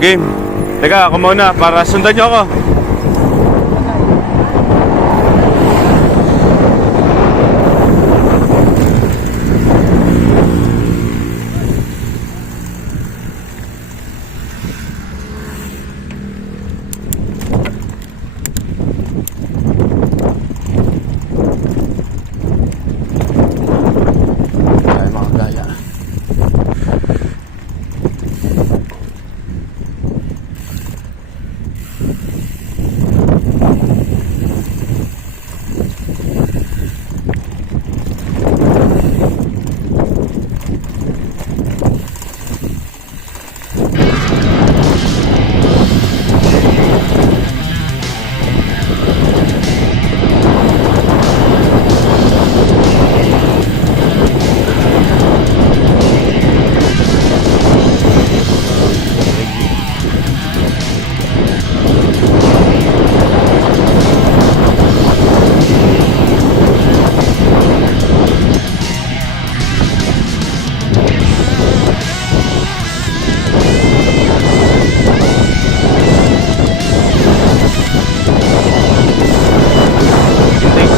Game. Teka, ako muna para sundan nyo ako. Ay, mga gala.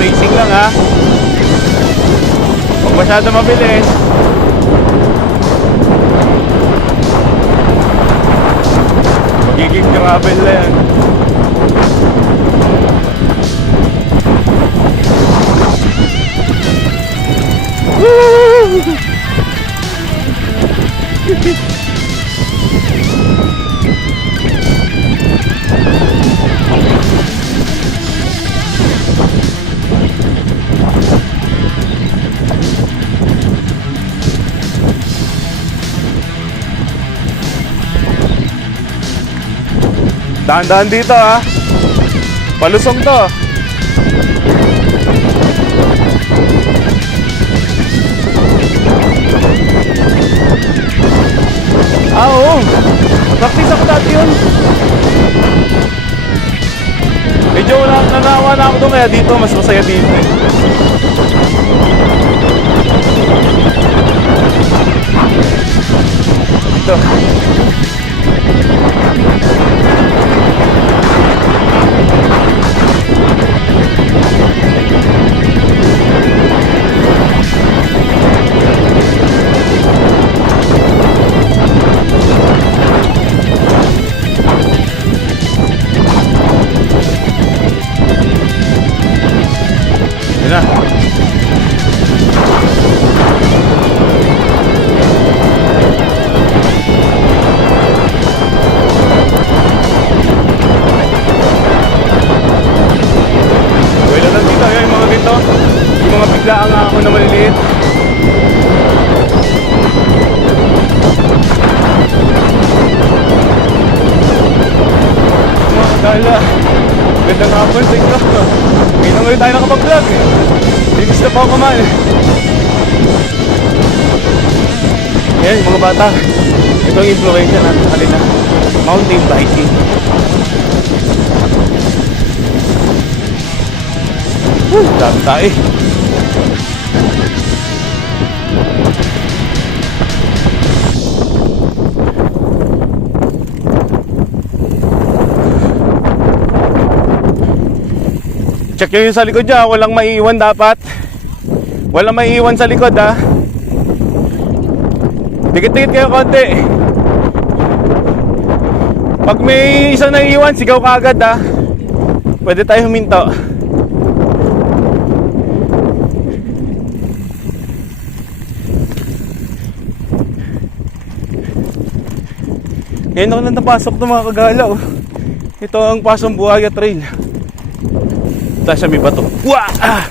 Racing lang ha. Huwag masyado mabilis. Magiging gravel na yan. Dahan-dahan dito ha. Palusong to. Oo. Practice ako dati yun. Medyo nanawa na ako doon, kaya dito mas masaya dito eh. Dito. Yun na. Wala lang dito, yung mga ganito. Yung mga biglaan nga ako na maliliit. Mga kala. Ganda nga po, tingnan ko. Ngayon lang ulit tayo nakapag-vlog eh. Linis na pa ako kumain eh. Yan yung mga bata. Ito ang influensya natin kanina. Mountain biking. Dami tayo. Check nyo yung sa likod niya, walang maiiwan dapat. Walang maiiwan sa likod ha. Dikit-dikit kayo konti. Pag may isang naiiwan, sigaw ka agad ha. Pwede tayo huminto. Ngayon ako lang napasok ng mga kagala oh. Ito ang Pasong Buhaya Trail. Tapos siya may bato. Wah! Ah!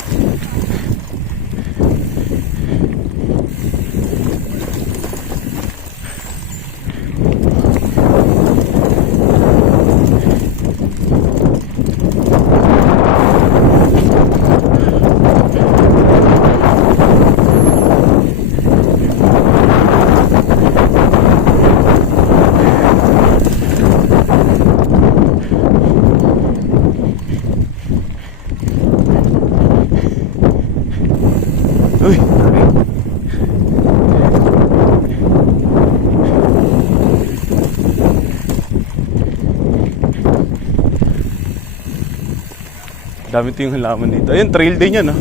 Dami ito yung halaman dito. Ayun, trail din yan, no?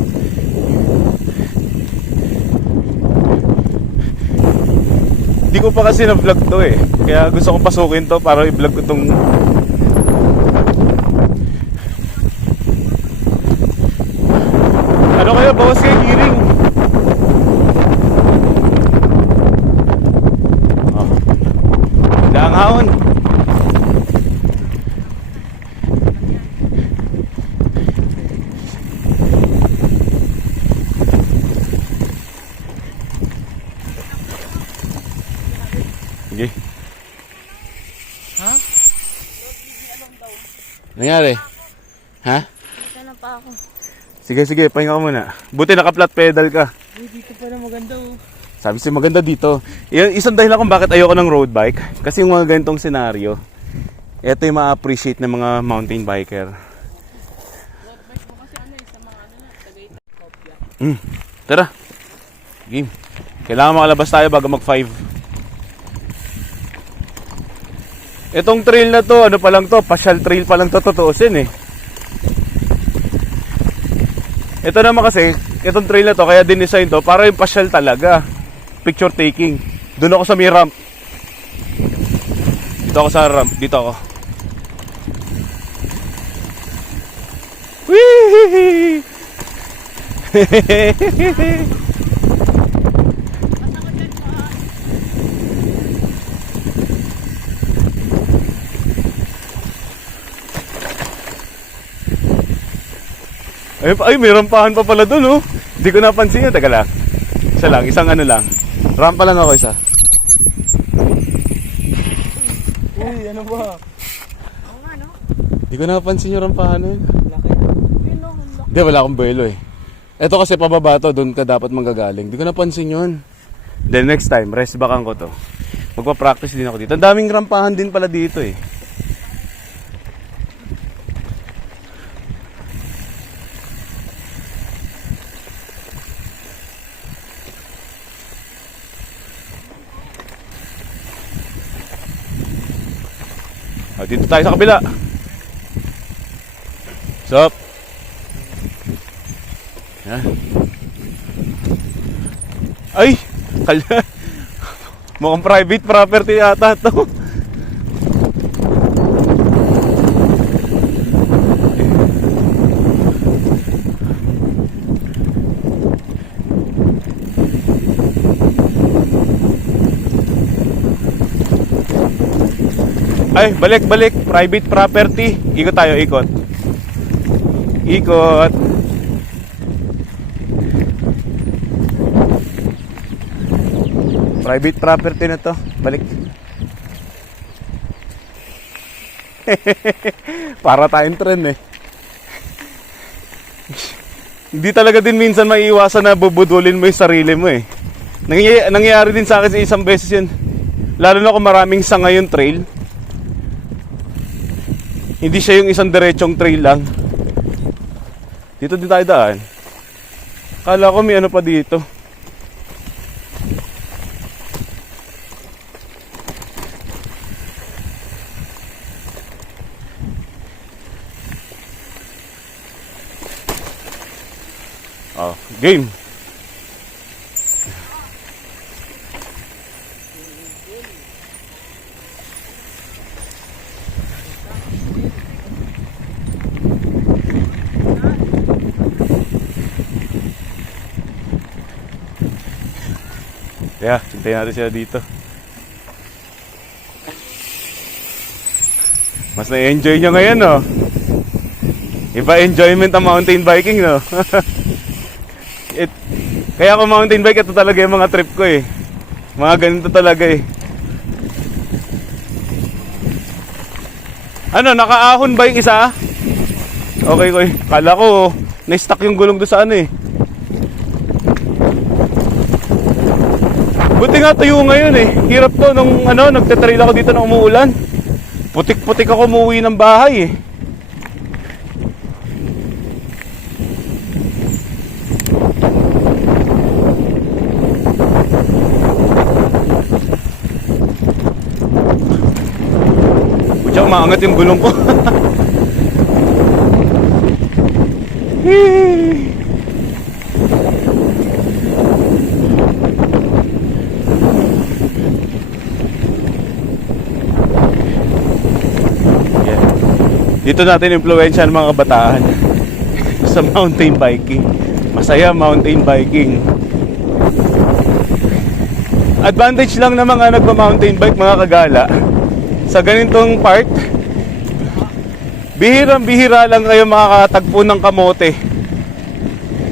Hindi ko pa kasi na-vlog to eh. Kaya gusto ko pasukin to para i-vlog ko tong... Ano kaya, bawas kay Giring? Oh. Langhaon. Sige. Ha? Nangyari? Ha? Sana pa ako. Sige, pahinga ka muna. Buti naka-flat pedal ka. Uy, dito pala maganda oh. Sabi siya maganda dito. Isang dahilan kung bakit ayoko ng road bike. Kasi yung mga ganitong senaryo, ito yung ma-appreciate ng mga mountain biker. Road bike mo kasi ano eh, sa mga ano na, Tagaytay, Kopya. Tara. Game. Kailangan makalabas tayo bago mag-5. Itong trail na to, ano pa lang to, pasyal trail pa lang to tutuusin eh. Ito naman kasi, itong trail na to, kaya din-design to, para yung pasyal talaga. Picture taking. Doon ako sa may ramp. Dito ako sa ramp, dito ako. Whee! Ay, may rampahan pa pala doon, oh. Hindi ko napansin yun. Teka lang. Isa lang, isang ano lang. Rampa lang ako isa. Uy, ano ba? Oo nga, no? Hindi ko napansin yung rampahan na yun. Laki. Yun no, ang laki. Hindi, wala akong buwelo eh. Eto kasi pababa to, doon ka dapat manggagaling. Hindi ko napansin yun. Then next time, rest backan ko to. Magpa-practice din ako dito. Ang daming rampahan din pala dito eh. Dito tayo sa kabila. Sup? Yan. Ay! Mukhang private property yata to. Ay, balik. Private property. Ikot tayo, ikot. Ikot. Private property na to. Balik. Para tayong tren eh. Hindi talaga din minsan maiiwasan na bubudulin mo yung sarili mo eh. Nangyayari din sa akin sa isang beses yun. Lalo na kung maraming sanga yung trail. Hindi siya yung isang diretsong trail lang. Dito din tayo daan. Kala ko may ano pa dito. Oh, game. Yeah, hintayin natin sila dito. Mas na-enjoy nyo ngayon, no? Iba enjoyment ang mountain biking, no? Kaya ako mountain bike, ito talaga yung mga trip ko eh. Mga ganito talaga eh. Ano, nakaahon ba yung isa? Okay. Kala ko, na-stuck yung gulong doon sa ano eh. Buti nga tuyo ngayon eh. Hirap to nung nagtatrail ako dito na umuulan. Putik-putik ako umuwi ng bahay eh. Buti maangat yung gulong ko. Yeah. Dito natin impluwensya ng mga kabataan sa mountain biking. Masaya mountain biking. Advantage lang ng mga nagpa-mountain bike, mga kagala, sa ganitong part, bihirang-bihira lang kayo makakatagpo ng kamote.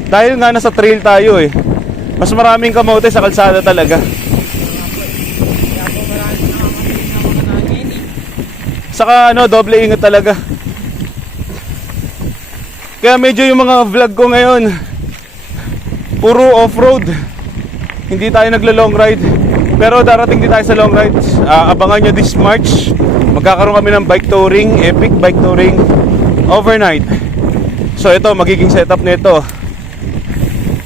Dahil nga nasa trail tayo eh. Mas maraming kamote sa kalsada talaga. Kaya po marami nakakasin na mga nanay eh. Saka doble ingat talaga. Kaya medyo yung mga vlog ko ngayon, puro off-road. Hindi tayo naglo-long ride. Pero darating din tayo sa long rides. Abangan nyo this March. Magkakaroon kami ng bike touring, epic bike touring overnight. So ito, magiging setup nito.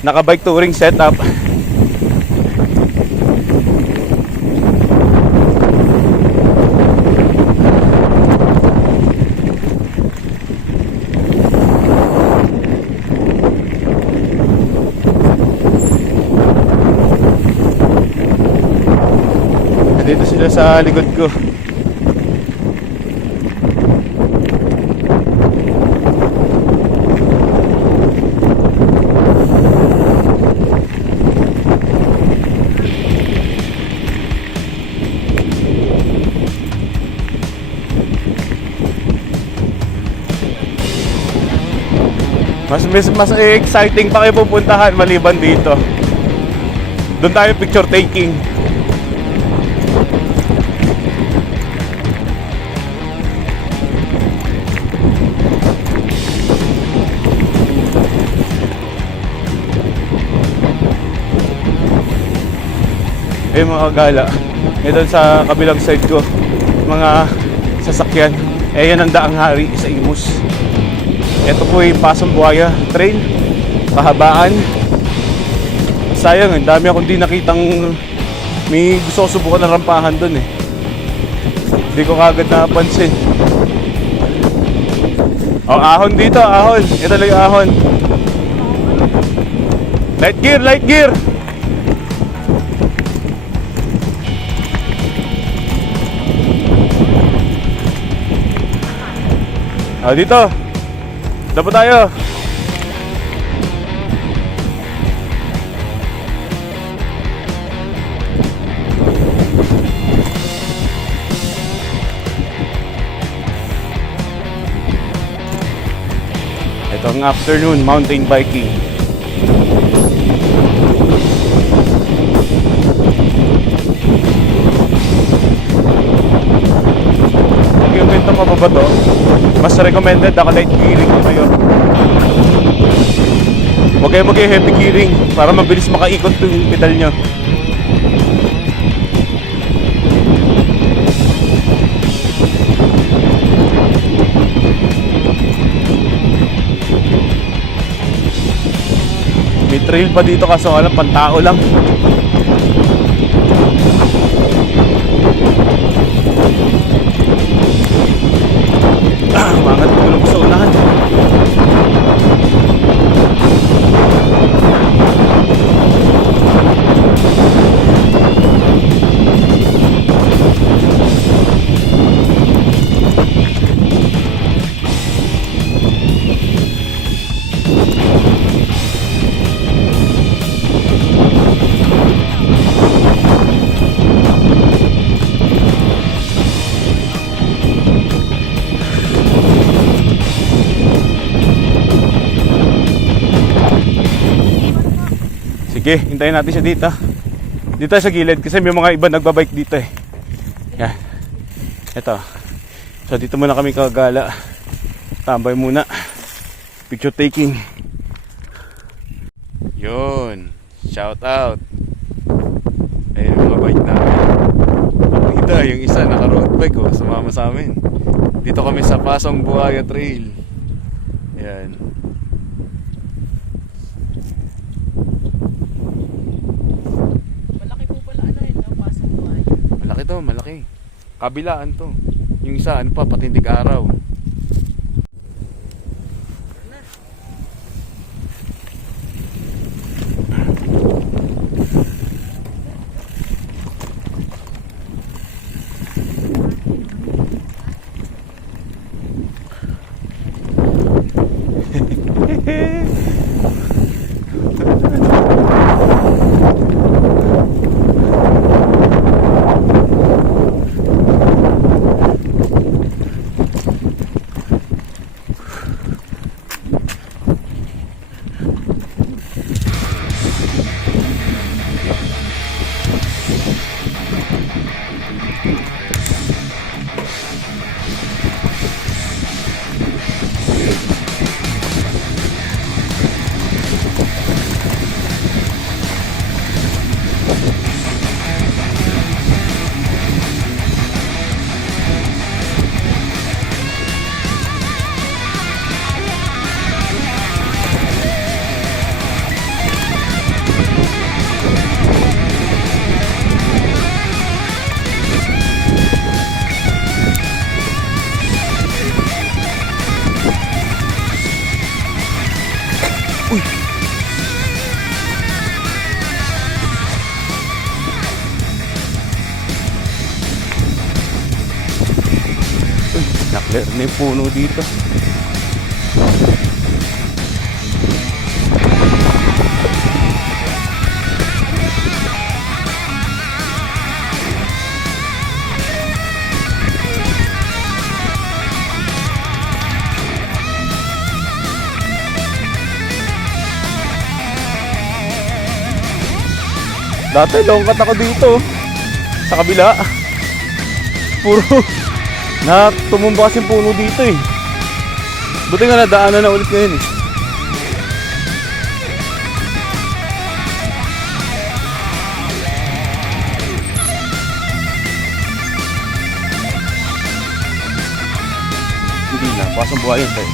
Naka-bike touring setup. Dito sila sa likod ko. Mas exciting pa kayo pupuntahan maliban dito. Doon tayo picture taking. Mga kagala, ito sa kabilang side ko, mga sasakyan, yan ang daang hari sa Imus. Ito po yung Pasong Buhaya Trail, pahabaan. Sayang, ang dami akong di nakitang may gusto ko subukan na rampahan dun eh. Hindi ko kagad napansin. Ahon dito, ahon. Ito lang yung ahon. Light gear, light gear. Dito. Dapat tayo. Ito ang afternoon mountain biking. Yung pinto pa ba to? Mas recommended naka-light gearing kayo. Huwag kayo mag-heavy gearing para mabilis makaikot yung pedal nyo. May trail pa dito kaso alam, pantao lang. Umangat ko lang sa unahan. Sige, hintayin natin siya dito. Dito sa gilid kasi may mga iba nagbabike dito eh. Yan. Ito. So dito muna kami kagala. Tambay muna. Picture taking. Yun. Shout out. Ayun mga bike namin. Dito yung isa naka-road bike oh, sumama sa amin. Dito kami sa Pasong Buhaya Trail. Yan. Malaki. Kabilaan to. Yung isa, ano pa, patindig araw. Meron na yung puno dito. Dati longkat ako dito sa kabila. Puro na tumumba kasing puno dito eh. Buti nga nadaanan na ulit ngayon eh. Hindi na, pasang buhayin tayo.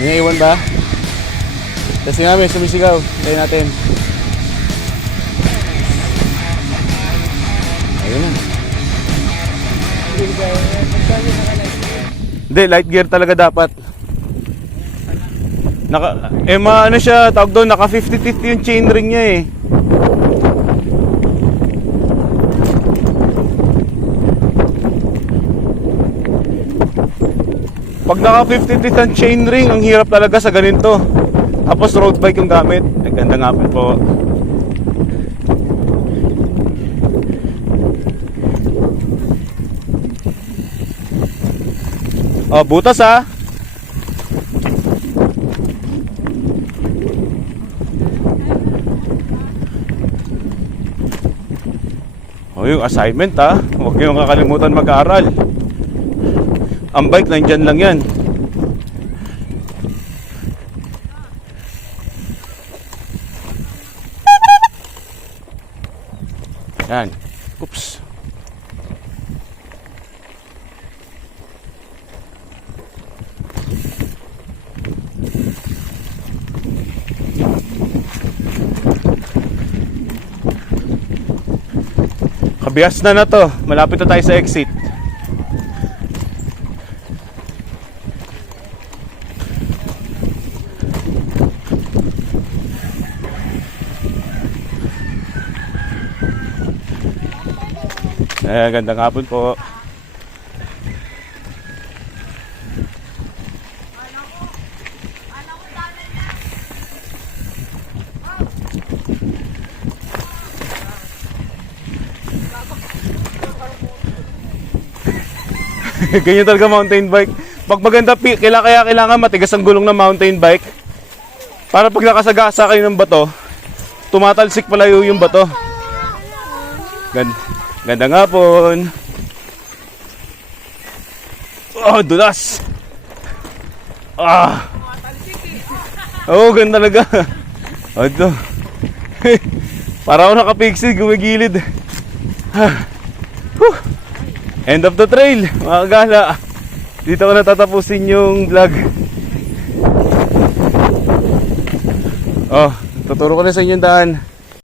May iwan ba? Kasi nga may sumisigaw. Hintayin natin. Ayun na. Hindi, light gear talaga dapat. Ano siya, tawag doon, naka 50-50 yung chainring niya eh. Pag naka 50-50 ang chainring, ang hirap talaga sa ganito. Tapos road bike yung gamit. Ay, ganda nga po. Oh, butas ha. Oh, yung assignment ha. Huwag niyong kakalimutan mag-aaral. Ang bike nandyan lang yan. Yan. Oops. Kabias na to. Malapit na tayo sa exit. Gandang hapon po. Ganyan talaga mountain bike. Pag maganda, kailangan matigas ang gulong ng mountain bike. Para pag nakasagasa kayo ng bato, tumatalsik palayo yung bato. Ganda nga po. Oh, dulas. Oo, ganda talaga. Oh, ito. Para ako nakapixie, gumigilid. End of the trail, mga gala. Dito ko natatapusin yung vlog. Oh, tuturo ko na sa inyo yung daan.